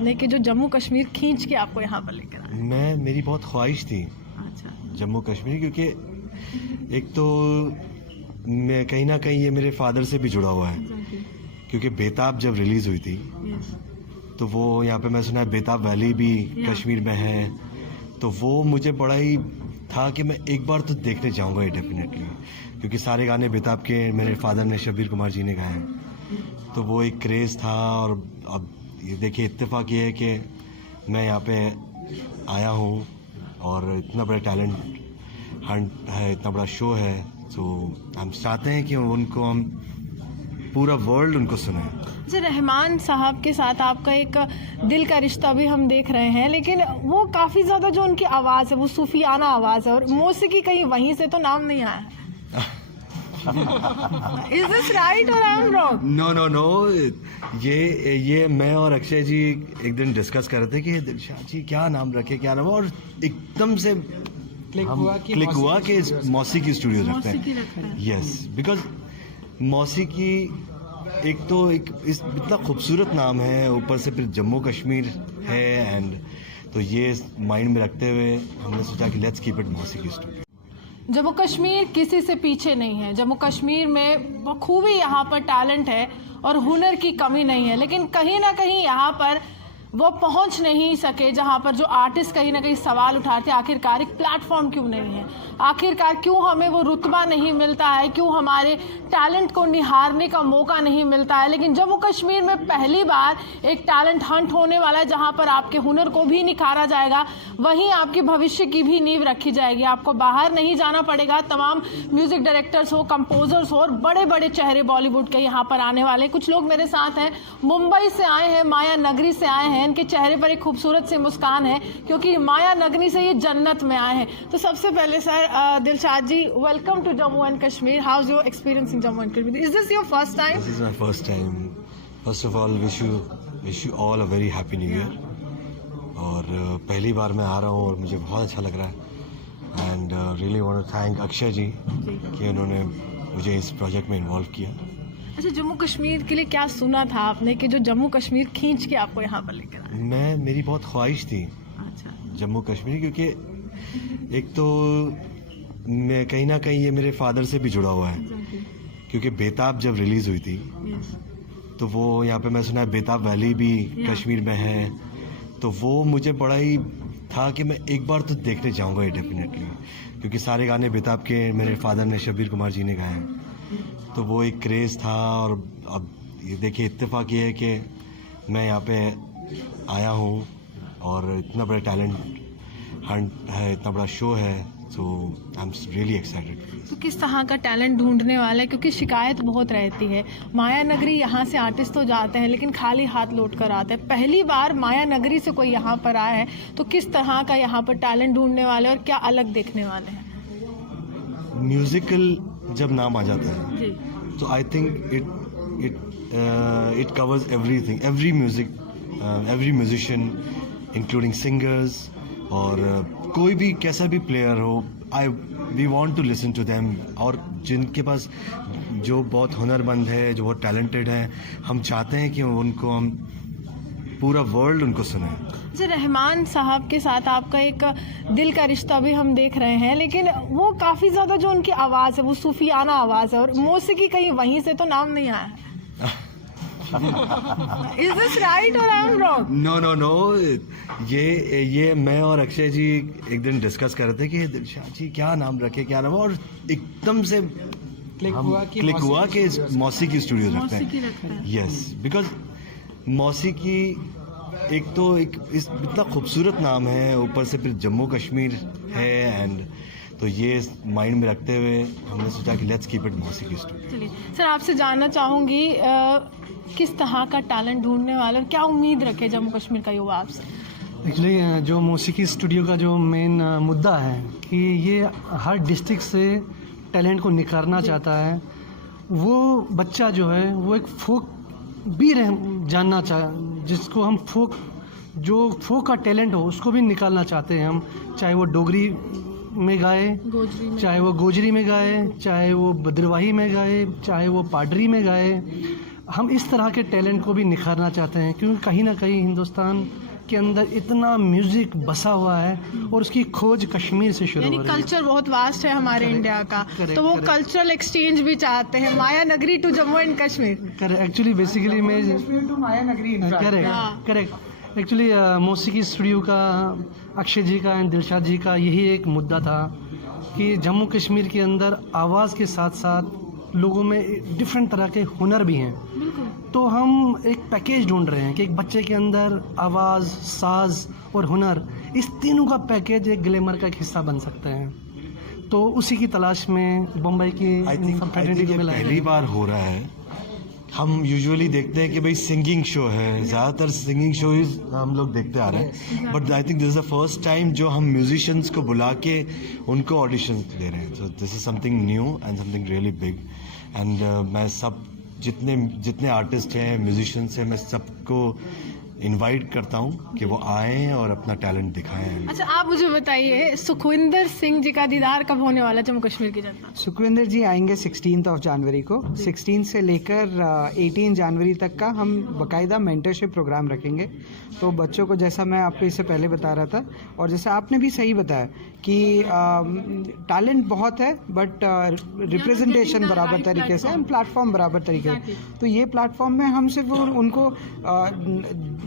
कि जो जम्मू कश्मीर खींच के आपको यहाँ पर लेकर आया? मेरी बहुत ख्वाहिश थी अच्छा। जम्मू कश्मीर, क्योंकि एक तो मैं कहीं ना कहीं ये मेरे फादर से भी जुड़ा हुआ है, क्योंकि बेताब जब रिलीज़ हुई थी तो वो यहाँ पे मैं सुना है बेताब वैली भी कश्मीर में है, तो वो मुझे बड़ा ही था कि मैं एक बार तो देखने जाऊँगा ये डेफिनेटली, क्योंकि सारे गाने बेताब के मेरे फादर ने, शब्बीर कुमार जी ने गाए हैं, तो वो एक क्रेज़ था। और अब ये देखिए इत्तेफाक ये है कि मैं यहाँ पे आया हूँ और इतना बड़ा टैलेंट हंट है, इतना बड़ा शो है, तो हम चाहते हैं कि उनको हम पूरा वर्ल्ड उनको सुने। अच्छा, रहमान साहब के साथ आपका एक दिल का रिश्ता भी हम देख रहे हैं, लेकिन वो काफ़ी ज़्यादा जो उनकी आवाज़ है वो सूफियाना आवाज़ है और मौसीकी कहीं वहीं से तो नाम नहीं आया। Is this right or I am wrong? No, ये मैं और अक्षय जी एक दिन डिस्कस कर रहे थे कि दिलशाद जी क्या नाम रखे, क्या नाम, और एकदम से क्लिक हुआ कि मौसीकी स्टूडियो रखते हैं। यस, बिकॉज मौसीकी एक तो इतना खूबसूरत नाम है, ऊपर से फिर जम्मू कश्मीर है, एंड तो ये माइंड में रखते हुए हमने सोचा कि let's keep it Mausiqi studio. Jammu Kashmir किसी से पीछे नहीं है। जम्मू कश्मीर में बखूबी यहाँ पर टैलेंट है और हुनर की कमी नहीं है, लेकिन कहीं ना कहीं यहाँ पर वो पहुँच नहीं सके जहाँ पर जो आर्टिस्ट कहीं ना कहीं सवाल उठाते हैं, आखिरकार एक प्लेटफॉर्म क्यों नहीं है, आखिरकार क्यों हमें वो रुतबा नहीं मिलता है, क्यों हमारे टैलेंट को निहारने का मौका नहीं मिलता है। लेकिन जम्मू कश्मीर में पहली बार एक टैलेंट हंट होने वाला है जहाँ पर आपके हुनर को भी निखारा जाएगा, वहीं आपके भविष्य की भी नींव रखी जाएगी। आपको बाहर नहीं जाना पड़ेगा। तमाम म्यूजिक डायरेक्टर्स हो, कंपोजर्स हो और बड़े बड़े चेहरे बॉलीवुड के यहाँ पर आने वाले। कुछ लोग मेरे साथ हैं, मुंबई से आए हैं, माया नगरी से आए हैं, इनके चेहरे पर एक खूबसूरत सी मुस्कान है क्योंकि माया नगरी से ये जन्नत में आए हैं। तो सबसे पहले sir Dilshad ji, welcome to Jammu and Kashmir. How is your experience in Jammu and Kashmir? Is this your first time? This is my first time. First of all wish you all a very happy new year. और पहली बार मैं आ रहा हूँ और मुझे बहुत अच्छा लग रहा है, and really want to thank Akshay ji कि उन्होंने मुझे इस प्रोजेक्ट में इन्वॉल्व किया। अच्छा, जम्मू कश्मीर के लिए क्या सुना था आपने कि जो जम्मू कश्मीर खींच के आपको यहाँ पर लेकर आया? मेरी बहुत ख्वाहिश थी अच्छा। जम्मू कश्मीर, क्योंकि एक तो मैं कहीं ना कहीं ये मेरे फादर से भी जुड़ा हुआ है, क्योंकि बेताब जब रिलीज़ हुई थी तो वो यहाँ पे मैं सुना है बेताब वैली भी कश्मीर में है, तो वो मुझे बड़ा ही था कि मैं एक बार तो देखने जाऊँगा ये डेफिनेटली, क्योंकि सारे गाने बेताब के मेरे फादर ने, शब्बीर कुमार जी ने गाए हैं, तो वो एक क्रेज़ था। और अब ये देखिए इत्तेफाक ये है कि मैं यहाँ पे आया हूँ और इतना बड़ा टैलेंट हंट है, इतना बड़ा शो है, तो आई एम रियली एक्साइटेड। तो किस तरह का टैलेंट ढूंढने वाला है? क्योंकि शिकायत बहुत रहती है, माया नगरी यहाँ से आर्टिस्ट तो जाते हैं लेकिन खाली हाथ लौट कर आते हैं। पहली बार माया नगरी से कोई यहाँ पर आया है, तो किस तरह का यहाँ पर टैलेंट ढूंढने वाले और क्या अलग देखने वाले हैं? म्यूजिकल जब नाम आ जाता है तो I think it covers everything, every musician including singers, और कोई भी कैसा भी प्लेयर हो, we want to listen to them. और जिनके पास जो बहुत हुनरमंद है, जो बहुत टैलेंटेड है, हम चाहते हैं कि उनको हम पूरा वर्ल्ड उनको सुने। अच्छा, रहमान साहब के साथ आपका एक दिल का रिश्ता भी हम देख रहे हैं, लेकिन वो काफ़ी ज़्यादा जो उनकी आवाज़ है वो सूफियाना आवाज़ है और मौसीकी कहीं वहीं से तो नाम नहीं आया। Is this right or I am wrong? No, ये मैं और अक्षय जी एक दिन डिस्कस कर रहे थे कि दिलशाद जी क्या नाम रखे, क्या नाम, और एकदम से क्लिक हुआ कि मौसीकी स्टूडियो रखते हैं। यस, बिकॉज मौसीकी एक तो इतना खूबसूरत नाम है, ऊपर से फिर जम्मू कश्मीर है, एंड तो ये माइंड में रखते हुए हमने सोचा कि let's keep it Mausiqi studio. चलिए सर, आपसे जानना चाहूँगी किस तरह का टैलेंट ढूंढने वाले और क्या उम्मीद रखे जम्मू कश्मीर का युवा आपसे? एक्चुअली जो मौसीकी स्टूडियो का जो मेन मुद्दा है कि ये हर डिस्ट्रिक्ट से टैलेंट को निखारना चाहता है। वो बच्चा जो है वो एक फोक भी जानना जिसको हम फोक का टैलेंट हो उसको भी निकालना चाहते हैं हम, चाहे वो डोगरी में गाए, चाहे वो गोजरी में गाए, चाहे वो भद्रवाही में गाए, चाहे वो पाडरी में गाए। हम इस तरह के टैलेंट को भी निखारना चाहते हैं, क्योंकि कहीं ना कहीं हिंदुस्तान के अंदर इतना म्यूजिक बसा हुआ है और उसकी खोज कश्मीर से शुरू यानी हो रही है। कल्चर बहुत वास्ट है हमारे इंडिया का, तो वो कल्चरल एक्सचेंज भी चाहते हैं, Maya Nagari to Jammu and Kashmir. Correct, actually basically मैं हाँ। करेक्ट एक्चुअली मौसीकी स्टूडियो का अक्षय जी का एंड दिलशाद जी का यही एक मुद्दा था कि जम्मू कश्मीर के अंदर आवाज़ के साथ साथ लोगों में डिफरेंट तरह के हुनर भी हैं। तो हम एक पैकेज ढूंढ रहे हैं कि एक बच्चे के अंदर आवाज़, साज और हुनर, इस तीनों का पैकेज एक ग्लैमर का एक हिस्सा बन सकते हैं। तो उसी की तलाश में बम्बई की आई थिंक fraternity को मिला है। पहली बार हो रहा है। हम यूजुअली देखते हैं कि भाई सिंगिंग शो है, ज़्यादातर सिंगिंग शो हम लोग देखते आ रहे हैं, but I think this is the first time जो हम म्यूजिशियंस को बुला के उनको ऑडिशंस दे रहे हैं। So this is something new and something really big. And मैं सब जितने आर्टिस्ट हैं, म्यूजिशियंस हैं, मैं सबको इनवाइट करता हूँ कि वो आएँ और अपना टैलेंट दिखाएं। अच्छा, आप मुझे बताइए, सुखविंदर सिंह जी का दीदार कब होने वाला जम्मू कश्मीर की जनता? सुखविंदर जी आएंगे 16 जनवरी को। 16 से लेकर 18 जनवरी तक का हम बाकायदा मेंटरशिप प्रोग्राम रखेंगे। तो बच्चों को, जैसा मैं आपको इससे पहले बता रहा था और जैसा आपने भी सही बताया कि टैलेंट बहुत है बट रिप्रेजेंटेशन बराबर तरीके से एंड प्लेटफॉर्म बराबर तरीके से। तो ये प्लेटफॉर्म में हम सिर्फ उनको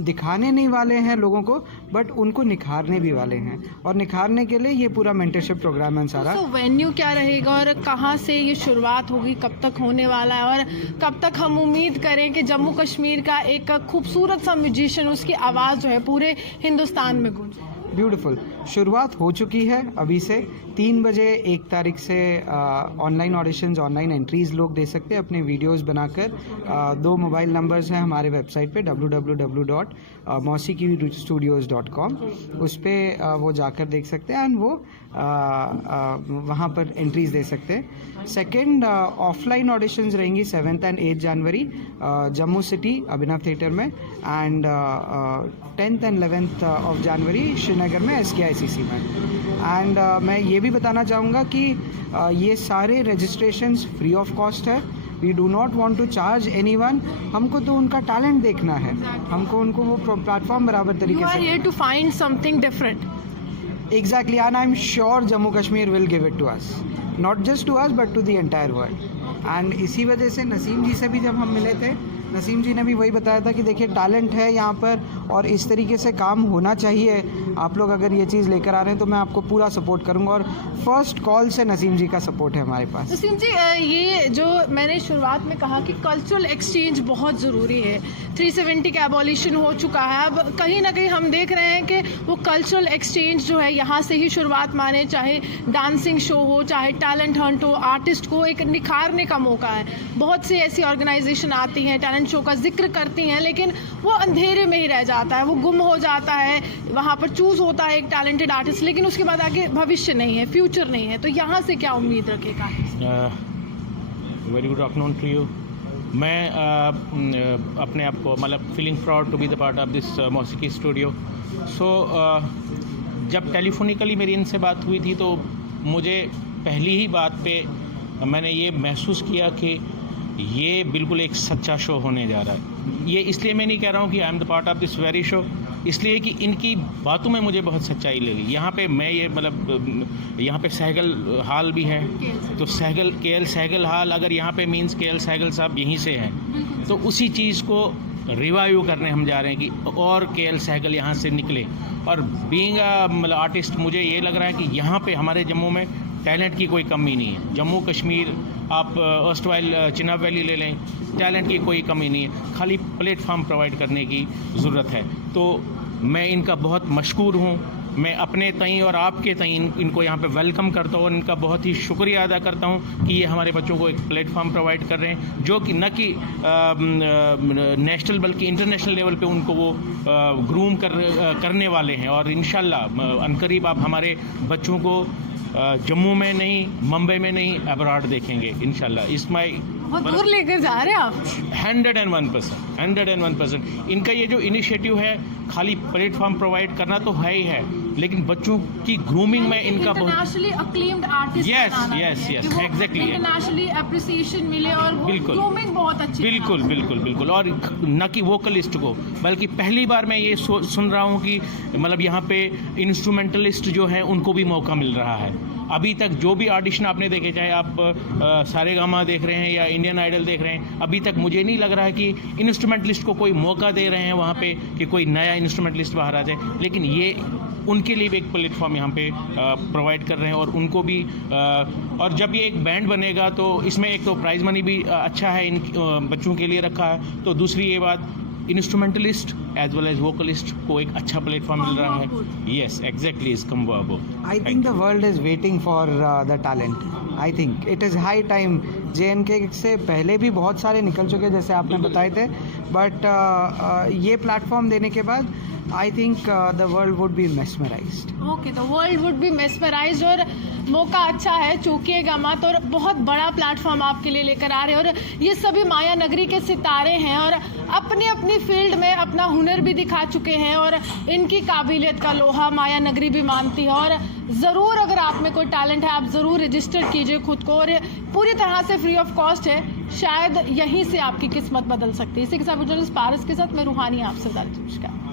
दिखाने नहीं वाले हैं लोगों को, बट उनको निखारने भी वाले हैं, और निखारने के लिए ये पूरा मेंटरशिप प्रोग्राम है सारा। तो वेन्यू क्या रहेगा और कहाँ से ये शुरुआत होगी, कब तक होने वाला है, और कब तक हम उम्मीद करें कि जम्मू कश्मीर का एक खूबसूरत सा म्यूजिशियन, उसकी आवाज़ जो है पूरे हिंदुस्तान में गूंजे? ब्यूटीफुल, शुरुआत हो चुकी है अभी से। 3 बजे 1 तारीख से ऑनलाइन ऑडिशंस, ऑनलाइन एंट्रीज लोग दे सकते हैं अपने वीडियोस बनाकर। 2 मोबाइल नंबर्स हैं हमारे वेबसाइट पे www.mausikistudios.com। उस पर वो जाकर देख सकते हैं एंड वो वहाँ पर एंट्रीज दे सकते हैं। सेकेंड, ऑफलाइन ऑडिशंस रहेंगी 7 एंड 8 जनवरी जम्मू सिटी अभिनव थिएटर में, and 10th and 11th of January Srinagar में SKICC में। एंड मैं ये भी बताना चाहूँगा कि ये सारे रजिस्ट्रेशंस फ्री ऑफ कॉस्ट है। We do not want to charge anyone. हमको तो उनका टैलेंट देखना है, हमको उनको वो प्लेटफॉर्म बराबर You तरीके are से। here to find something different. Exactly, and I'm sure Jammu Kashmir will give it to us. Not just to us, but to the entire world. And इसी वजह से नसीम जी से भी जब हम मिले थे, नसीम जी ने भी वही बताया था कि देखिए टैलेंट है यहाँ पर और इस तरीके से काम होना चाहिए। आप लोग अगर ये चीज़ लेकर आ रहे हैं तो मैं आपको पूरा सपोर्ट करूँगा, और फर्स्ट कॉल से नसीम जी का सपोर्ट है हमारे पास। नसीम जी, ये जो मैंने शुरुआत में कहा कि कल्चरल एक्सचेंज बहुत ज़रूरी है, 370 का एबॉलिशन हो चुका है, अब कहीं ना कहीं हम देख रहे हैं कि वो कल्चरल एक्सचेंज जो है यहाँ से ही शुरुआत माने, चाहे डांसिंग शो हो, चाहे टैलेंट हंट हो, आर्टिस्ट को एक निखारने का मौका है। बहुत सी ऐसी ऑर्गेनाइजेशन आती हैं, टैलेंट शो का जिक्र करती हैं, लेकिन वो अंधेरे में ही रह जाता है, वो गुम हो जाता है। वहाँ पर चूज़ होता है एक टैलेंटेड आर्टिस्ट, लेकिन उसके बाद आगे भविष्य नहीं है, फ्यूचर नहीं है। तो यहाँ से क्या उम्मीद रखेगा? Very good afternoon to you. मैं अपने आप को मतलब feeling proud to be the part of this Mausiqi studio. So जब टेलीफोनिकली मेरी इनसे बात हुई थी तो मुझे पहली ही बात पे मैंने ये महसूस किया कि ये बिल्कुल एक सच्चा शो होने जा रहा है। ये इसलिए मैं नहीं कह रहा हूँ कि I am the part of this very show, इसलिए कि इनकी बातों में मुझे बहुत सच्चाई लगी। यहाँ पे मैं ये मतलब यहाँ पे सहगल हाल भी है, तो सहगल KL सहगल हाल अगर यहाँ पे मीन्स KL सहगल साहब यहीं से हैं, तो उसी चीज़ को रिवाइव करने हम जा रहे हैं कि और KL सहगल यहाँ से निकले। और बीइंग मतलब आर्टिस्ट मुझे ये लग रहा है कि यहाँ पे हमारे जम्मू में टैलेंट की कोई कमी नहीं है। जम्मू कश्मीर आप अर्स्टवाइल चिनाब वैली ले लें, टैलेंट की कोई कमी नहीं है, खाली प्लेटफॉर्म प्रोवाइड करने की ज़रूरत है। तो मैं इनका बहुत मशकूर हूँ। मैं अपने तईं और आपके तईं इनको यहाँ पे वेलकम करता हूँ और इनका बहुत ही शुक्रिया अदा करता हूँ कि ये हमारे बच्चों को एक प्लेटफॉर्म प्रोवाइड कर रहे हैं, जो कि न कि नेशनल बल्कि इंटरनेशनल लेवल पे उनको वो ग्रूम करने वाले हैं। और इंशाल्लाह अनकरीब आप हमारे बच्चों को जम्मू में नहीं, मुंबई में नहीं, अब्रॉड देखेंगे इंशाल्लाह। इस माई बहुत दूर लेकर जा रहे हैं आप। 101%। इनका ये जो इनिशिएटिव है, खाली प्लेटफॉर्म प्रोवाइड करना तो है ही है, लेकिन बच्चों की ग्रूमिंग में इनका बहुत internationally acclaimed artist Yes, exactly, internationally appreciation मिले और वो बिल्कुल। ग्रूमिंग बहुत अच्छी बिल्कुल और न कि वोकलिस्ट को, बल्कि पहली बार मैं ये सुन रहा हूँ कि मतलब यहाँ पे इंस्ट्रूमेंटलिस्ट जो है उनको भी मौका मिल रहा है। अभी तक जो भी ऑडिशन आपने देखे, चाहे आप सारेगामा देख रहे हैं या इंडियन आइडल देख रहे हैं, अभी तक मुझे नहीं लग रहा है कि इंस्ट्रूमेंटलिस्ट को कोई मौका दे रहे हैं वहाँ पे कि कोई नया इंस्ट्रूमेंटलिस्ट बाहर आ जाए, लेकिन ये उनके लिए भी एक प्लेटफॉर्म यहाँ पे प्रोवाइड कर रहे हैं और उनको भी और जब ये एक बैंड बनेगा तो इसमें एक तो प्राइज मनी भी अच्छा है इन बच्चों के लिए रखा है, तो दूसरी ये बात instrumentalist as well as vocalist को एक अच्छा प्लेटफॉर्म मिल रहा है। Yes exactly is combo above. I think the world is waiting for the talent. I think it is high time. JNK से पहले भी बहुत सारे निकल चुके जैसे आपने बताए थे, बट ये प्लेटफॉर्म देने के बाद I think the world would be mesmerised. Okay, तो वर्ल्ड वुड बी मेस्मराइज्ड और मौका अच्छा है, चूकिएगा मत, और बहुत बड़ा प्लेटफॉर्म आपके लिए लेकर आ रहे हैं। और ये सभी माया नगरी के सितारे हैं और अपनी अपनी फील्ड में अपना हुनर भी दिखा चुके हैं और इनकी काबिलियत का लोहा माया नगरी भी मानती है। और ज़रूर अगर आप में कोई टैलेंट है, आप ज़रूर रजिस्टर कीजिए खुद को, और पूरी तरह से फ्री ऑफ कॉस्ट है। शायद यहीं से आपकी किस्मत बदल सकती है। इसी के साथ जर्नलिस्ट पारस के साथ मैं रूहानी आपसे नमस्कार।